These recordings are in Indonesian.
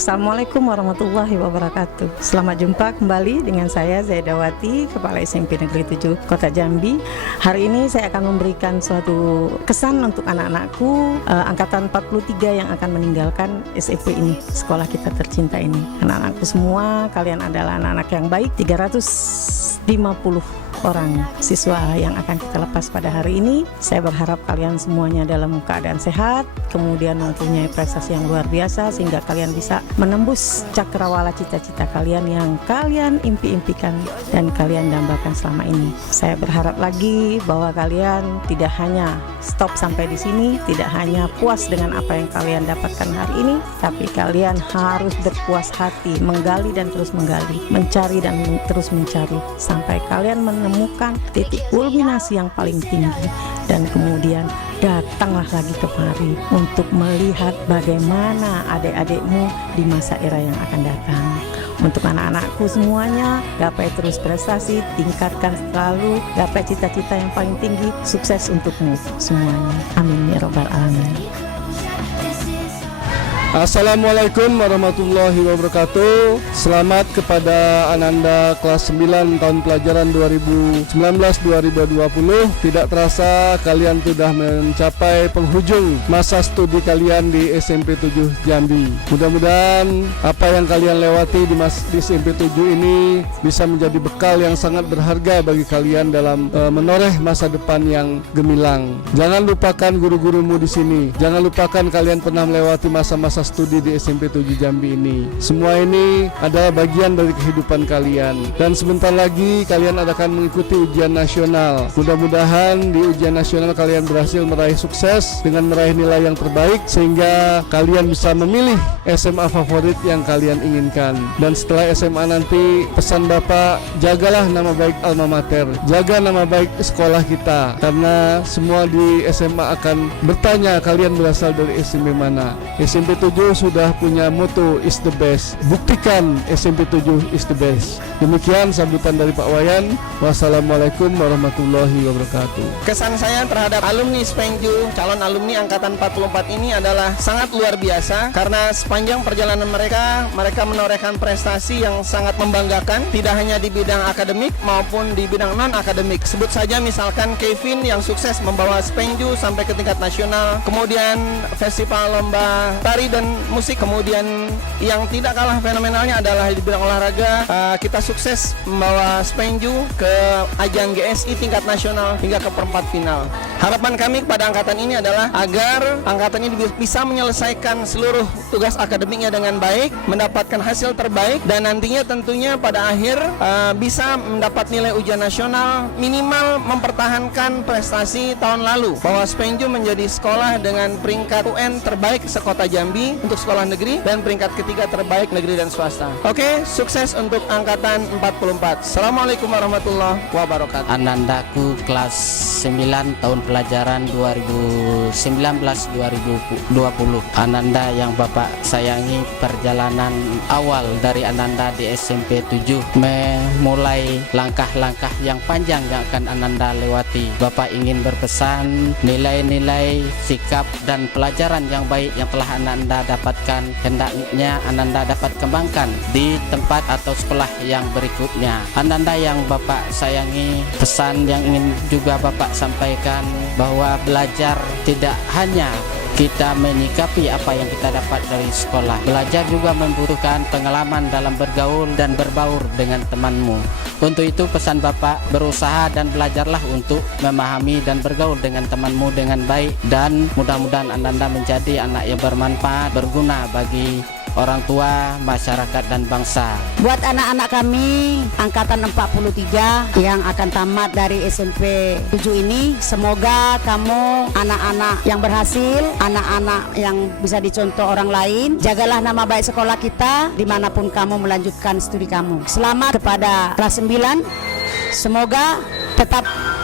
Assalamualaikum warahmatullahi wabarakatuh. Selamat jumpa kembali dengan saya Zaidawati, Kepala SMP Negeri 7 Kota Jambi. Hari ini saya akan memberikan suatu kesan untuk anak-anakku angkatan 43 yang akan meninggalkan SMP ini, sekolah kita tercinta ini. Anak-anakku semua, kalian adalah anak-anak yang baik. 350 orang siswa yang akan kita lepas pada hari ini. Saya berharap kalian semuanya dalam keadaan sehat, kemudian mempunyai prestasi yang luar biasa sehingga kalian bisa menembus cakrawala cita-cita kalian yang kalian impi-impikan dan kalian dambakan selama ini. Saya berharap lagi bahwa kalian tidak hanya stop sampai di sini, tidak hanya puas dengan apa yang kalian dapatkan hari ini, tapi kalian harus berpuas hati, menggali dan terus menggali, mencari dan terus mencari sampai kalian menemukan titik kulminasi yang paling tinggi, dan kemudian datanglah lagi kemari untuk melihat bagaimana adik-adikmu di masa era yang akan datang. Untuk anak-anakku semuanya, gapai terus prestasi, tingkatkan selalu, gapai cita-cita yang paling tinggi, sukses untukmu semuanya. Amin ya rabbal alamin. Assalamualaikum warahmatullahi wabarakatuh. Selamat kepada Ananda kelas 9 tahun pelajaran 2019-2020. Tidak terasa kalian sudah mencapai penghujung masa studi kalian di SMP 7 Jambi. Mudah-mudahan apa yang kalian lewati di SMP 7 ini bisa menjadi bekal yang sangat berharga bagi kalian dalam menoreh masa depan yang gemilang. Jangan lupakan guru-gurumu di sini. Jangan lupakan kalian pernah melewati masa-masa studi di SMP 7 Jambi ini. Semua ini adalah bagian dari kehidupan kalian, dan sebentar lagi kalian akan mengikuti ujian nasional. Mudah-mudahan di ujian nasional kalian berhasil meraih sukses dengan meraih nilai yang terbaik sehingga kalian bisa memilih SMA favorit yang kalian inginkan. Dan setelah SMA nanti, pesan Bapak, jagalah nama baik alma mater, jaga nama baik sekolah kita, karena semua di SMA akan bertanya kalian berasal dari SMP mana. SMP 7 sudah punya motto is the best. Buktikan SMP 7 is the best. Demikian sambutan dari Pak Wayan. Wassalamualaikum warahmatullahi wabarakatuh. Kesan saya terhadap alumni Spenju, calon alumni angkatan 44 ini adalah sangat luar biasa, karena sepanjang perjalanan mereka menorehkan prestasi yang sangat membanggakan, tidak hanya di bidang akademik maupun di bidang non akademik. Sebut saja misalkan Kevin yang sukses membawa Spenju sampai ke tingkat nasional, kemudian festival lomba tari dan musik, kemudian yang tidak kalah fenomenalnya adalah di bidang olahraga. Kita sukses membawa Spenju ke ajang GSI tingkat nasional hingga ke perempat final. Harapan kami kepada angkatan ini adalah agar angkatan ini bisa menyelesaikan seluruh tugas akademiknya dengan baik, mendapatkan hasil terbaik, dan nantinya tentunya pada akhir bisa mendapat nilai ujian nasional minimal mempertahankan prestasi tahun lalu, bahwa Spenju menjadi sekolah dengan peringkat UN terbaik sekota Jambi untuk sekolah negeri dan peringkat ketiga terbaik negeri dan swasta. Oke, sukses untuk angkatan 44. Assalamualaikum warahmatullahi wabarakatuh. Anandaku kelas 9 tahun pelajaran 2019-2020. Ananda yang Bapak sayangi, perjalanan awal dari Ananda di SMP 7 memulai langkah-langkah yang panjang yang akan Ananda lewati. Bapak ingin berpesan nilai-nilai, sikap dan pelajaran yang baik yang telah Ananda dapatkan, hendaknya Ananda dapat kembangkan di tempat atau sekolah yang berikutnya. Ananda yang Bapak sayangi, pesan yang ingin juga Bapak sampaikan bahwa belajar tidak hanya kita menyikapi apa yang kita dapat dari sekolah. Belajar juga membutuhkan pengalaman dalam bergaul dan berbaur dengan temanmu. Untuk itu pesan Bapak, berusaha dan belajarlah untuk memahami dan bergaul dengan temanmu dengan baik, dan mudah-mudahan Anda menjadi anak yang bermanfaat, berguna bagi orang tua, masyarakat dan bangsa. Buat anak-anak kami angkatan 43 yang akan tamat dari SMP 7 ini, semoga kamu anak-anak yang berhasil, anak-anak yang bisa dicontoh orang lain. Jagalah nama baik sekolah kita dimanapun kamu melanjutkan studi kamu. Selamat kepada kelas 9, semoga tetap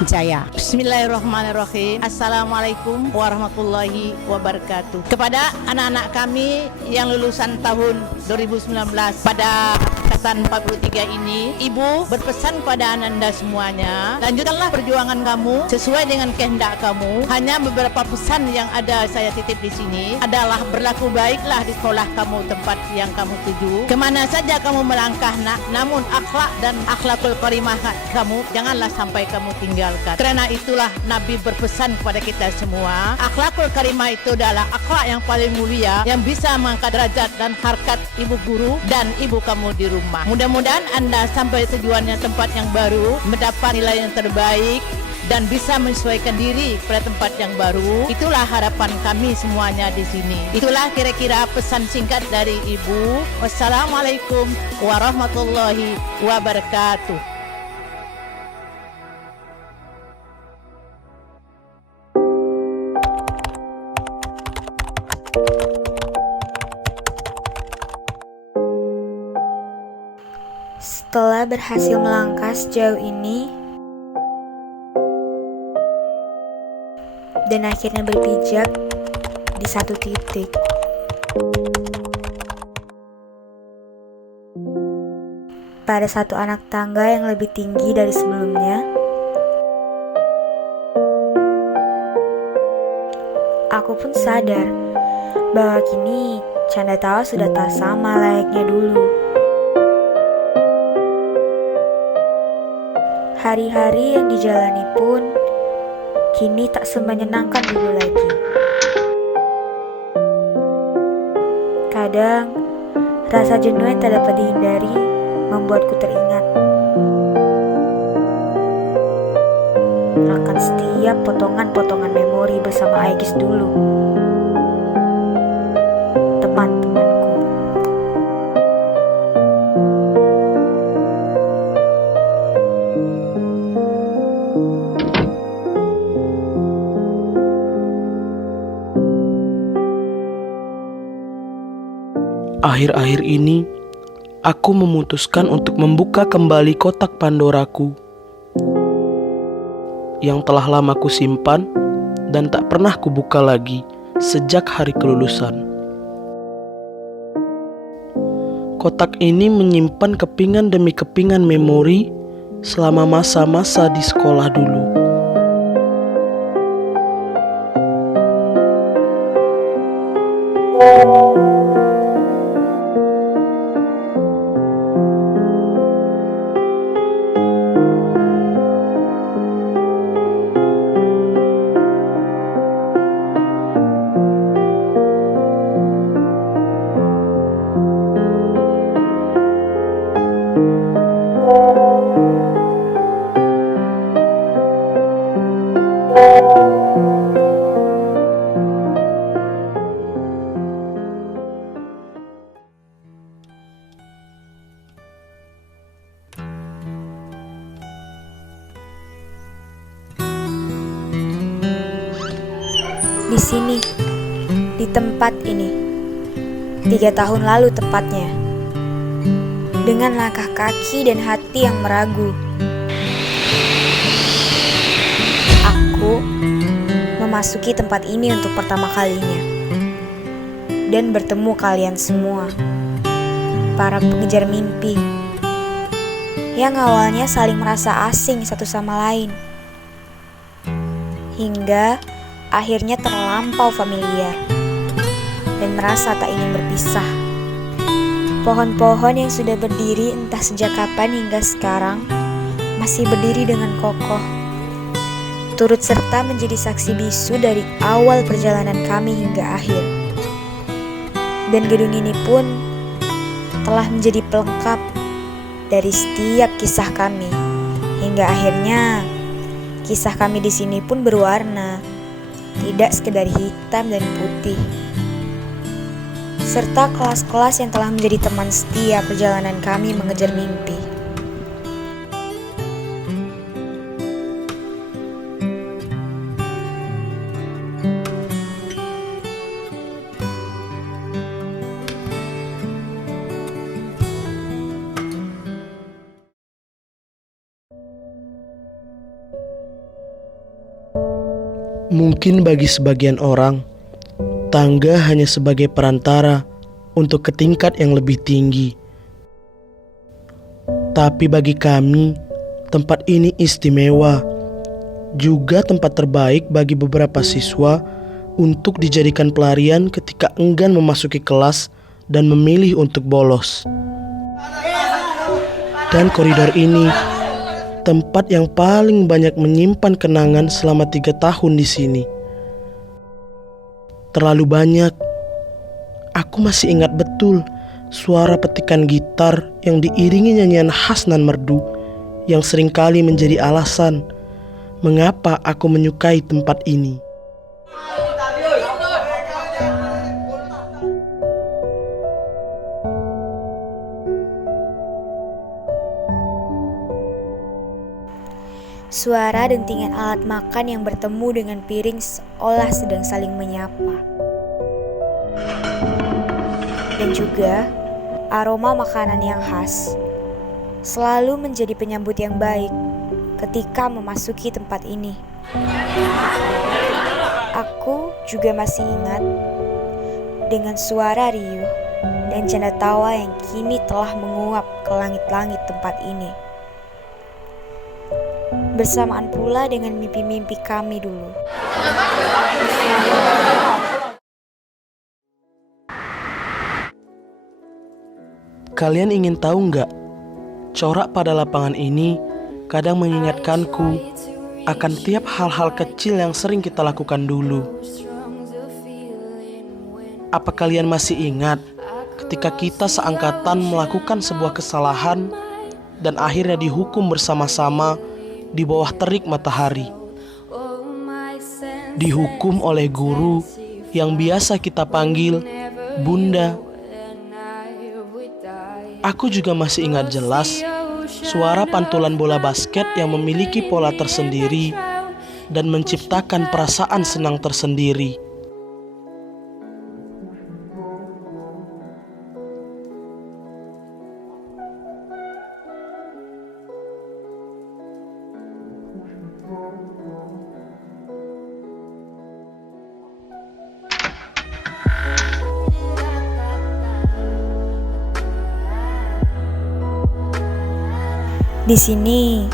jaya. Bismillahirrahmanirrahim. Assalamualaikum warahmatullahi wabarakatuh. Kepada anak-anak kami yang lulusan tahun 2019 pada angkatan 43 ini, Ibu berpesan kepada Ananda semuanya, lanjutkanlah perjuangan kamu sesuai dengan kehendak kamu. Hanya beberapa pesan yang ada saya titip di sini adalah berlaku baiklah di sekolah kamu, tempat yang kamu tuju. Kemana saja kamu melangkah, namun akhlak dan akhlakul karimah kamu janganlah sampai kamu tinggalkan. Karena itulah Nabi berpesan kepada kita semua, akhlakul karimah itu adalah akhlak yang paling mulia yang bisa mengangkat derajat dan harkat ibu guru dan ibu kamu di rumah. Mudah-mudahan Anda sampai tujuannya, tempat yang baru, mendapat nilai yang terbaik dan bisa menyesuaikan diri pada tempat yang baru. Itulah harapan kami semuanya di sini. Itulah kira-kira pesan singkat dari Ibu. Wassalamualaikum warahmatullahi wabarakatuh. Setelah berhasil melangkah sejauh ini dan akhirnya berpijak di satu titik, pada satu anak tangga yang lebih tinggi dari sebelumnya, aku pun sadar bahwa kini canda tawa sudah tak sama layaknya dulu. Hari-hari yang dijalani pun kini tak semenyenangkan dulu lagi. Kadang rasa jenuh yang tak dapat dihindari membuatku teringat akan setiap potongan-potongan memori bersama Aegis dulu. Teman-temanku. Akhir-akhir ini, aku memutuskan untuk membuka kembali kotak Pandoraku yang telah lama ku simpan dan tak pernah kubuka lagi sejak hari kelulusan. Kotak ini menyimpan kepingan demi kepingan memori selama masa-masa di sekolah dulu. Di sini, di tempat ini, 3 tahun lalu tepatnya, dengan langkah kaki dan hati yang meragu, aku memasuki tempat ini untuk pertama kalinya dan bertemu kalian semua, para pengejar mimpi yang awalnya saling merasa asing satu sama lain, hingga akhirnya terlampau familiar dan merasa tak ingin berpisah. Pohon-pohon yang sudah berdiri entah sejak kapan hingga sekarang masih berdiri dengan kokoh. turut serta menjadi saksi bisu dari awal perjalanan kami hingga akhir. Dan gedung ini pun telah menjadi pelengkap dari setiap kisah kami. Hingga akhirnya kisah kami di sini pun berwarna, tidak sekedar hitam dan putih. Serta kelas-kelas yang telah menjadi teman setia perjalanan kami mengejar mimpi. Mungkin bagi sebagian orang, tangga hanya sebagai perantara untuk ke tingkat yang lebih tinggi. Tapi bagi kami, tempat ini istimewa, juga tempat terbaik bagi beberapa siswa untuk dijadikan pelarian ketika enggan memasuki kelas dan memilih untuk bolos. Dan koridor ini tempat yang paling banyak menyimpan kenangan selama 3 tahun di sini. Terlalu banyak. Aku masih ingat betul suara petikan gitar yang diiringi nyanyian khas nan merdu yang seringkali menjadi alasan mengapa aku menyukai tempat ini. Suara dentingan alat makan yang bertemu dengan piring seolah sedang saling menyapa. Dan juga aroma makanan yang khas selalu menjadi penyambut yang baik ketika memasuki tempat ini. Aku juga masih ingat dengan suara riuh dan canda tawa yang kini telah menguap ke langit-langit tempat ini. Bersamaan pula dengan mimpi-mimpi kami dulu. Kalian ingin tahu nggak? Corak pada lapangan ini kadang mengingatkanku akan tiap hal-hal kecil yang sering kita lakukan dulu. Apa kalian masih ingat ketika kita seangkatan melakukan sebuah kesalahan dan akhirnya dihukum bersama-sama di bawah terik matahari? Dihukum oleh guru yang biasa kita panggil Bunda. Aku juga masih ingat jelas suara pantulan bola basket yang memiliki pola tersendiri dan menciptakan perasaan senang tersendiri. Di sini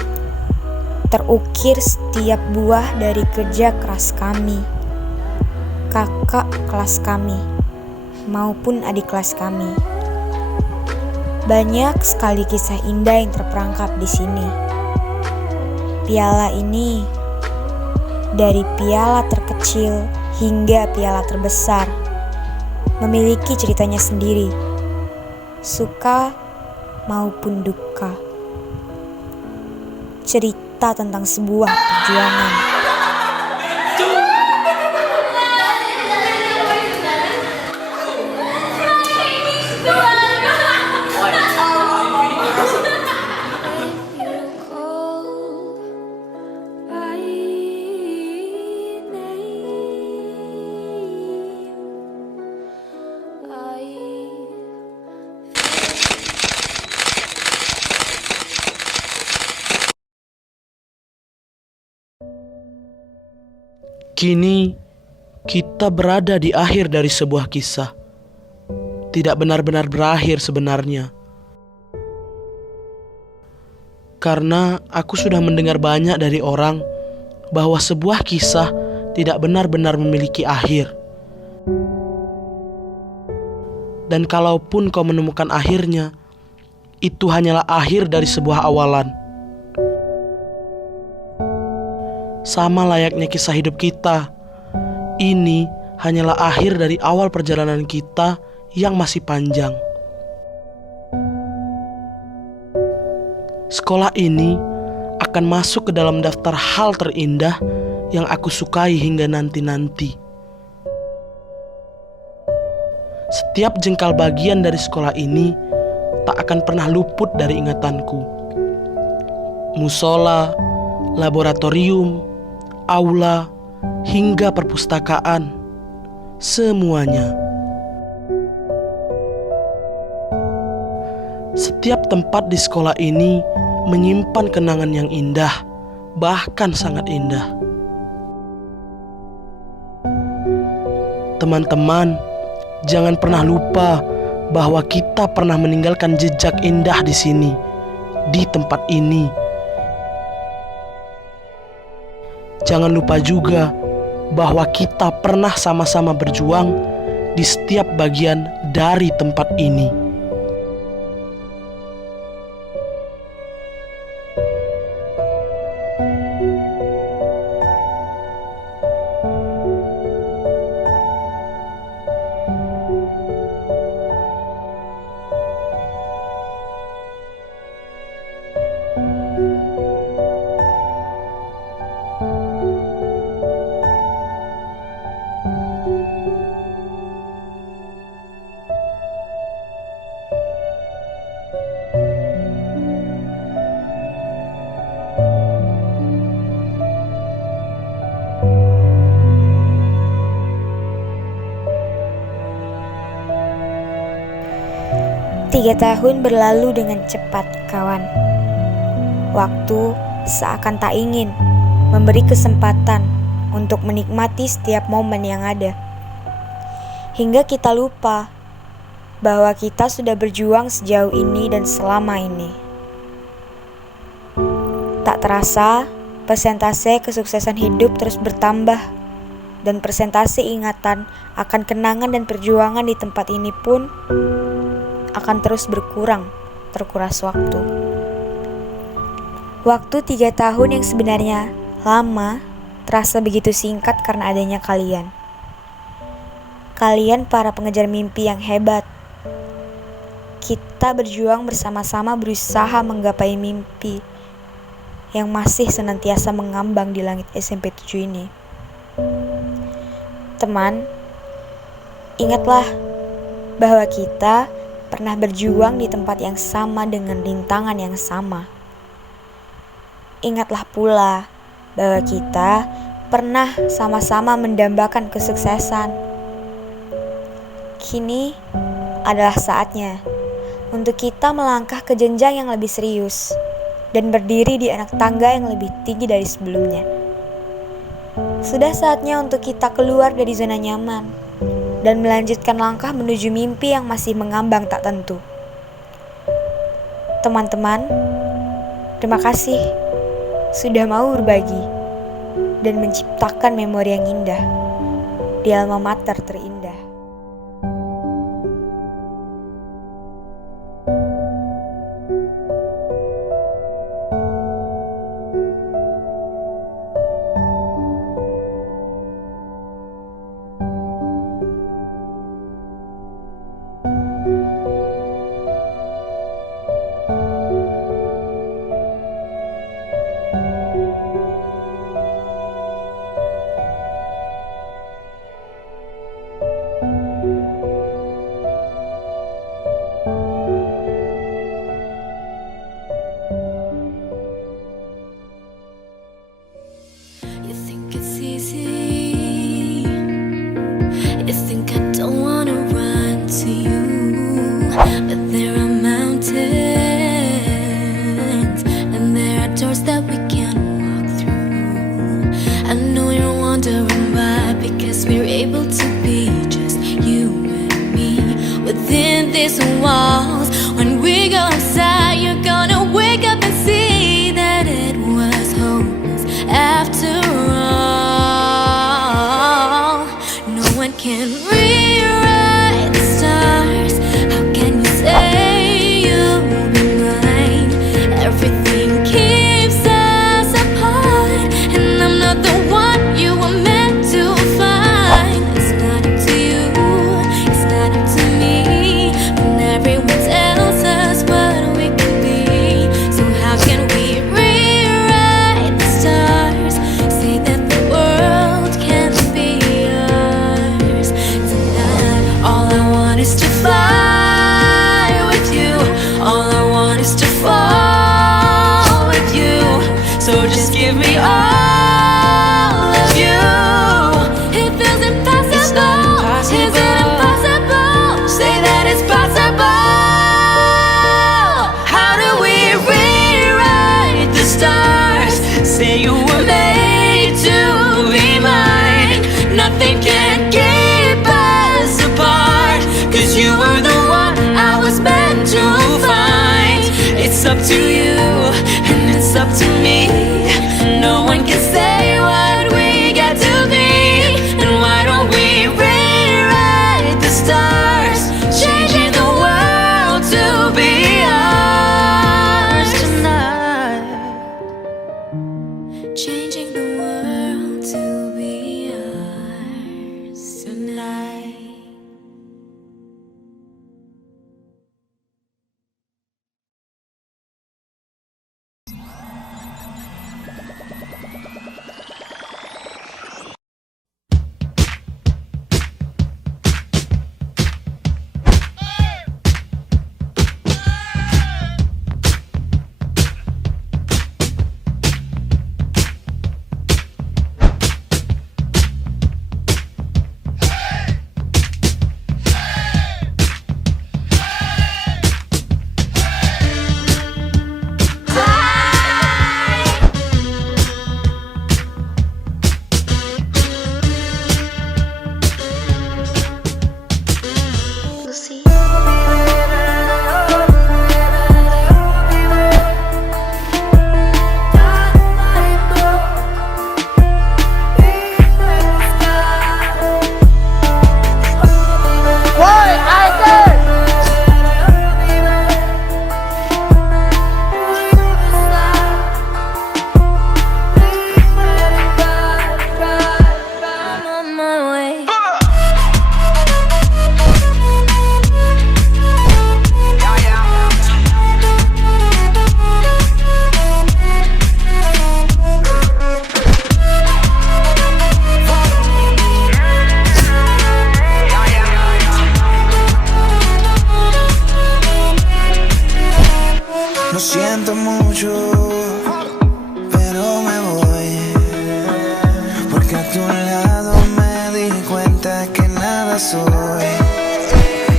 terukir setiap buah dari kerja keras kami, kakak kelas kami, maupun adik kelas kami. Banyak sekali kisah indah yang terperangkap di sini. Piala ini, dari piala terkecil hingga piala terbesar, memiliki ceritanya sendiri, suka maupun duka. Cerita tentang sebuah perjuangan. Kini kita berada di akhir dari sebuah kisah. Tidak benar-benar berakhir sebenarnya. Karena aku sudah mendengar banyak dari orang bahwa sebuah kisah tidak benar-benar memiliki akhir. Dan kalaupun kau menemukan akhirnya, itu hanyalah akhir dari sebuah awalan. sama layaknya kisah hidup kita. Ini hanyalah akhir dari awal perjalanan kita yang masih panjang. Sekolah ini akan masuk ke dalam daftar hal terindah yang aku sukai hingga nanti-nanti. Setiap jengkal bagian dari sekolah ini tak akan pernah luput dari ingatanku. Musola, laboratorium, aula, hingga perpustakaan, semuanya. Setiap tempat di sekolah ini menyimpan kenangan yang indah, bahkan sangat indah. Teman-teman, jangan pernah lupa bahwa kita pernah meninggalkan jejak indah di sini, di tempat ini. Jangan lupa juga bahwa kita pernah sama-sama berjuang di setiap bagian dari tempat ini. Tiga tahun berlalu dengan cepat, kawan. Waktu seakan tak ingin memberi kesempatan untuk menikmati setiap momen yang ada. Hingga kita lupa bahwa kita sudah berjuang sejauh ini dan selama ini. Tak terasa, persentase kesuksesan hidup terus bertambah, dan persentase ingatan akan kenangan dan perjuangan di tempat ini pun akan terus berkurang, terkuras waktu. Waktu 3 tahun yang sebenarnya lama, terasa begitu singkat karena adanya kalian. Kalian para pengejar mimpi yang hebat. Kita berjuang bersama-sama berusaha menggapai mimpi yang masih senantiasa mengambang di langit SMP 7 ini. Teman, ingatlah bahwa kita pernah berjuang di tempat yang sama dengan rintangan yang sama. Ingatlah pula bahwa kita pernah sama-sama mendambakan kesuksesan. Kini adalah saatnya untuk kita melangkah ke jenjang yang lebih serius dan berdiri di anak tangga yang lebih tinggi dari sebelumnya. Sudah saatnya untuk kita keluar dari zona nyaman dan melanjutkan langkah menuju mimpi yang masih mengambang tak tentu. Teman-teman, terima kasih sudah mau berbagi dan menciptakan memori yang indah di alma mater terindah. These walls. When we go outside, you're gonna wake up and see that it was hopeless after all. No one can rewrite the stars. How can you say you'll be mine? Everything keeps us apart, and I'm not mucho, pero me voy, porque a tu lado me di cuenta que nada soy.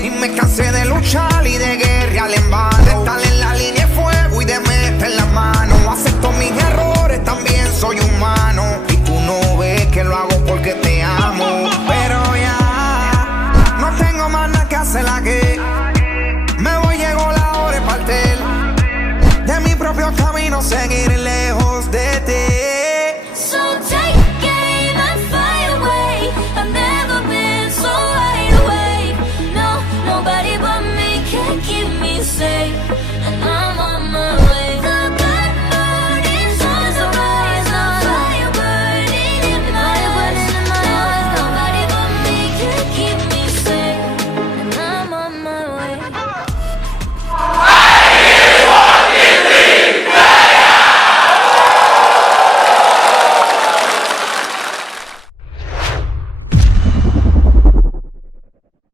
Y me cansé de luchar y de guerrear en vano, de estar en la línea de fuego y de meter la mano. Acepto mis errores, también soy humano, y tú no ves que lo hago porque te amo. Pero ya no tengo más nada que hacer aquí. Me voy, llegó la hora de partir de mi propio camino, seguir lejos de ti. So take aim and fly away. I've never been so wide awake. No, nobody but me can keep me safe, and I'm on my way. The good morning sun's arise, a fire burning in my eyes. Nobody but me can keep me safe, and I'm on my way.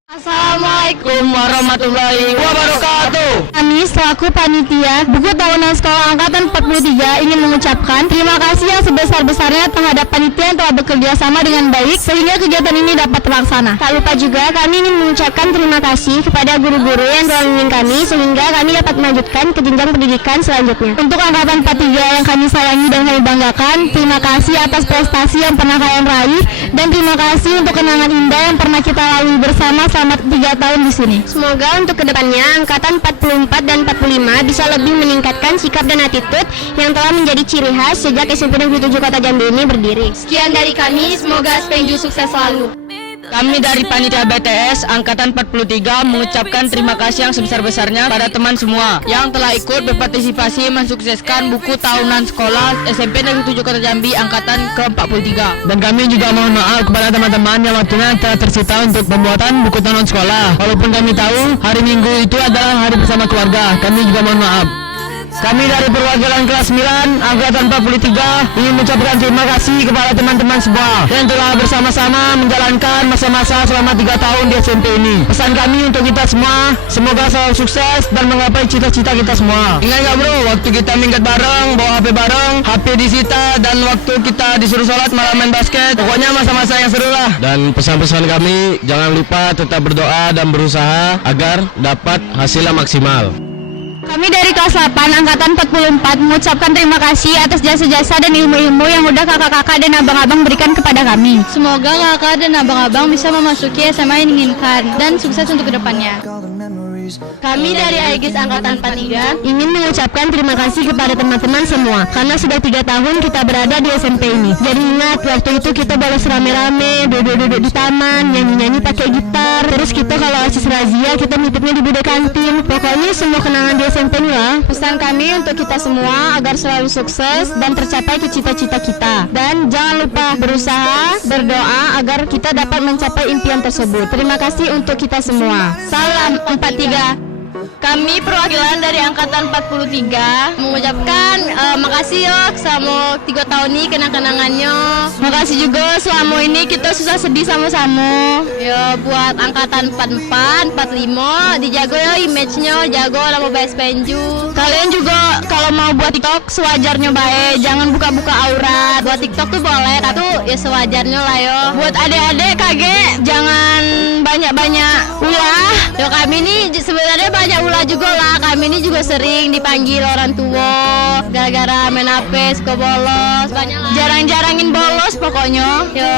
Assalamualaikum warahmatullahi wabarakatuh. Kami selaku panitia buku tahunan sekolah angkatan 43 ingin mengucapkan terima kasih yang sebesar-besarnya terhadap panitia yang telah bekerja sama dengan baik sehingga kegiatan ini dapat terlaksana. Tak lupa juga kami ingin mengucapkan terima kasih kepada guru-guru yang telah membimbing kami sehingga kami dapat melanjutkan ke jenjang pendidikan selanjutnya. Untuk angkatan 43 yang kami sayangi dan kami banggakan, terima kasih atas prestasi yang pernah kalian raih dan terima kasih untuk kenangan indah yang pernah kita lalui bersama selama 3 tahun di sini. Semoga untuk kedepannya angkatan 44 dan 45 bisa lebih meningkatkan sikap dan attitude yang telah menjadi ciri khas sejak SMP Negeri 7 Kota Jambi ini berdiri. Sekian dari kami, semoga SPNJ sukses selalu. Kami dari Panitia BTS Angkatan 43 mengucapkan terima kasih yang sebesar-besarnya pada teman semua yang telah ikut berpartisipasi mensukseskan buku tahunan sekolah SMP Negeri 7 Kota Jambi Angkatan ke-43. Dan kami juga mohon maaf kepada teman-teman yang waktunya telah tersita untuk pembuatan buku tahunan sekolah. Walaupun kami tahu hari Minggu itu adalah hari bersama keluarga, kami juga mohon maaf. Kami dari perwakilan kelas 9 Angkatan 43 ingin mengucapkan terima kasih kepada teman-teman semua yang telah bersama-sama menjalankan masa-masa selama 3 tahun di SMP ini. Pesan kami untuk kita semua, semoga selalu sukses dan menggapai cita-cita kita semua. Ingat gak bro, waktu kita minggat bareng, bawa HP bareng, HP disita, dan waktu kita disuruh sholat malah main basket. Pokoknya masa-masa yang seru lah. Dan pesan-pesan kami, jangan lupa tetap berdoa dan berusaha agar dapat hasilnya maksimal. Kami dari kelas 8 Angkatan 44 mengucapkan terima kasih atas jasa-jasa dan ilmu-ilmu yang udah kakak-kakak dan abang-abang berikan kepada kami. Semoga kakak dan abang-abang bisa memasuki SMA yang diinginkan dan sukses untuk kedepannya. Kami dari AIGIS Angkatan 43 ingin mengucapkan terima kasih kepada teman-teman semua karena sudah 3 tahun kita berada di SMP ini. Jadi ingat, waktu itu kita bolos rame-rame, duduk-duduk di taman, nyanyi-nyanyi pakai gitar. Terus kita kalau asis razia kita nitipnya di bude kantin. Pokoknya semua kenangan di SMP ini lah. Pesan kami untuk kita semua agar selalu sukses dan tercapai ke cita-cita kita. Dan jangan lupa berusaha, berdoa agar kita dapat mencapai impian tersebut. Terima kasih untuk kita semua. Salam 43. Kami perwakilan dari Angkatan 43 mengucapkan makasih yo selama 3 tahun ini kenang-kenangannya. Makasih juga selama ini kita susah sedih sama-sama. Ya buat Angkatan 44, 45 dijago yo image-nya, jago nama BSPNJU. Kalian juga kalau mau buat TikTok sewajarnya baik, jangan buka-buka aurat. Buat TikTok tuh boleh, tapi ya sewajarnya lah yo. Buat adik-adik kage jangan banyak-banyak ulah. Yo kami ini sebenarnya banyak ulah juga lah, kami ini juga sering dipanggil orang tua gara-gara main HP, suka bolos, jarang-jarangin bolos pokoknya. Yo.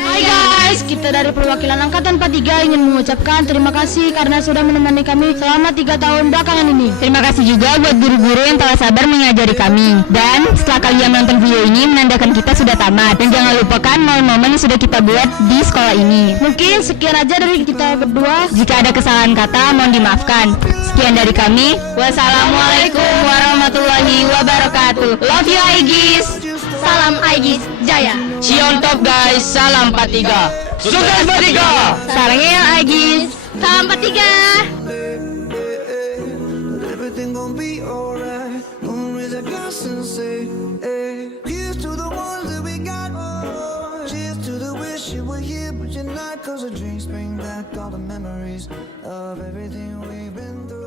Hai guys, kita dari perwakilan Angkatan 43 ingin mengucapkan terima kasih karena sudah menemani kami selama 3 tahun belakangan ini. Terima kasih juga buat guru-guru yang telah sabar mengajari kami. Dan setelah kalian menonton video ini menandakan kita sudah tamat. Dan jangan lupakan momen-momen yang sudah kita buat di sekolah ini. Mungkin sekian aja dari kita berdua. Jika ada kesalahan kata mohon dimaafkan. Sekian dari kami. Wassalamualaikum warahmatullahi wabarakatuh. Love you AIGIS. Salam AIGIS Jaya. See you on top guys. Salam 43. Sukses 43. Sarangnya ya AIGIS. Salam 43. Everything gon' be alright. Gonna raise a glass and say, hey. Here's to the ones that we got. Cheers to the wish you were here, but you're not. 'Cause the drinks bring back all the memories of everything we've been through.